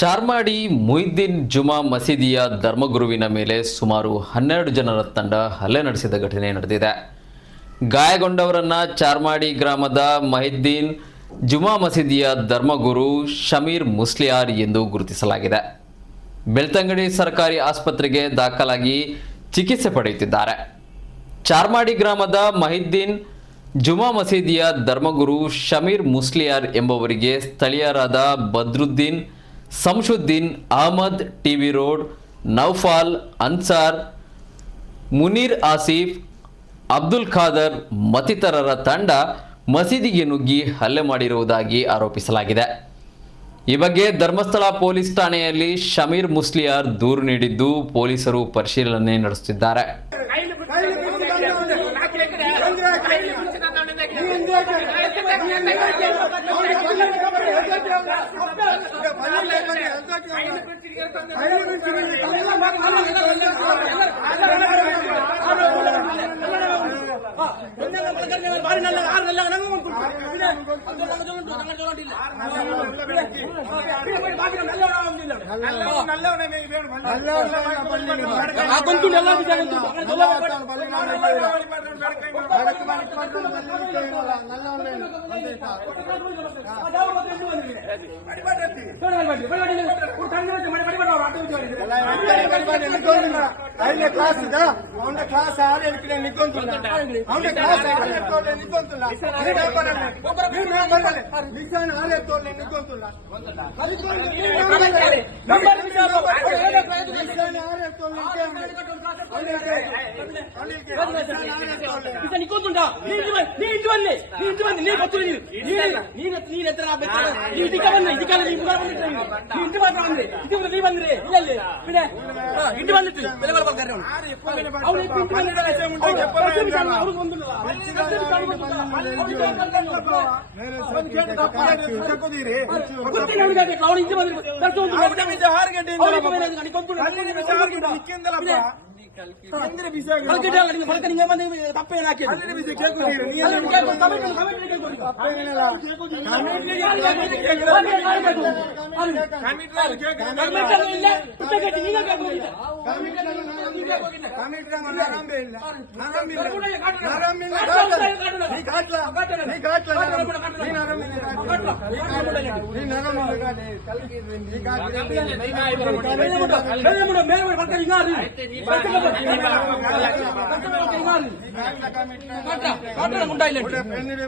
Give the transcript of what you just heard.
ಚಾರ್ಮಾಡಿ ಮುಹಿದ್ದೀನ್ ಜುಮಾ ಮಸೀದಿಯ ಧರ್ಮಗುರುವಿನ ಮೇಲೆ ಸುಮಾರು 12 ಜನರ ತಂಡ ಹಲ್ಲೆ ನಡೆಸಿದ ಘಟನೆ ನಡೆದಿದೆ. ಗಾಯಗೊಂಡವರನ್ನ ಚಾರ್ಮಾಡಿ ಗ್ರಾಮದ ಮುಹಿದ್ದೀನ್ ಜುಮಾ ಮಸೀದಿಯ ಧರ್ಮಗುರು ಶಮೀರ್ ಮುಸ್ಲಿಯಾರ್ ಎಂದು ಗುರುತಿಸಲಾಗಿದೆ. ಬೆಳ್ತಂಗಡಿ ಸರ್ಕಾರಿ ಆಸ್ಪತ್ರೆಗೆ ದಾಖಲಾಗಿ ಚಿಕಿತ್ಸೆ ಪಡೆಯುತ್ತಿದ್ದಾರೆ. ಚಾರ್ಮಾಡಿ ಗ್ರಾಮದ ಮುಹಿದ್ದೀನ್ ಜುಮಾ ಮಸೀದಿಯ ಧರ್ಮಗುರು ಶಮೀರ್ ಮುಸ್ಲಿಯಾರ್ ಎಂಬುವರಿಗೆ ಸ್ಥಳೀಯರಾದ ಬದ್ರುದ್ದೀನ್, ಸಂಶುದ್ದೀನ್, ಅಹಮದ್, ಟಿವಿ ರೋಡ್, ನೌಫಾಲ್, ಅನ್ಸಾರ್, ಮುನೀರ್ ಆಸಿಫ್, ಅಬ್ದುಲ್ ಖಾದರ್ ಮತ್ತಿತರರ ತಂಡ ಮಸೀದಿಗೆ ನುಗ್ಗಿ ಹಲ್ಲೆ ಮಾಡಿರುವುದಾಗಿ ಆರೋಪಿಸಲಾಗಿದೆ. ಈ ಬಗ್ಗೆ ಧರ್ಮಸ್ಥಳ ಪೊಲೀಸ್ ಠಾಣೆಯಲ್ಲಿ ಶಮೀರ್ ಮುಸ್ಲಿಯಾರ್ ದೂರು ನೀಡಿದ್ದು ಪೊಲೀಸರು ಪರಿಶೀಲನೆ ನಡೆಸುತ್ತಿದ್ದಾರೆ.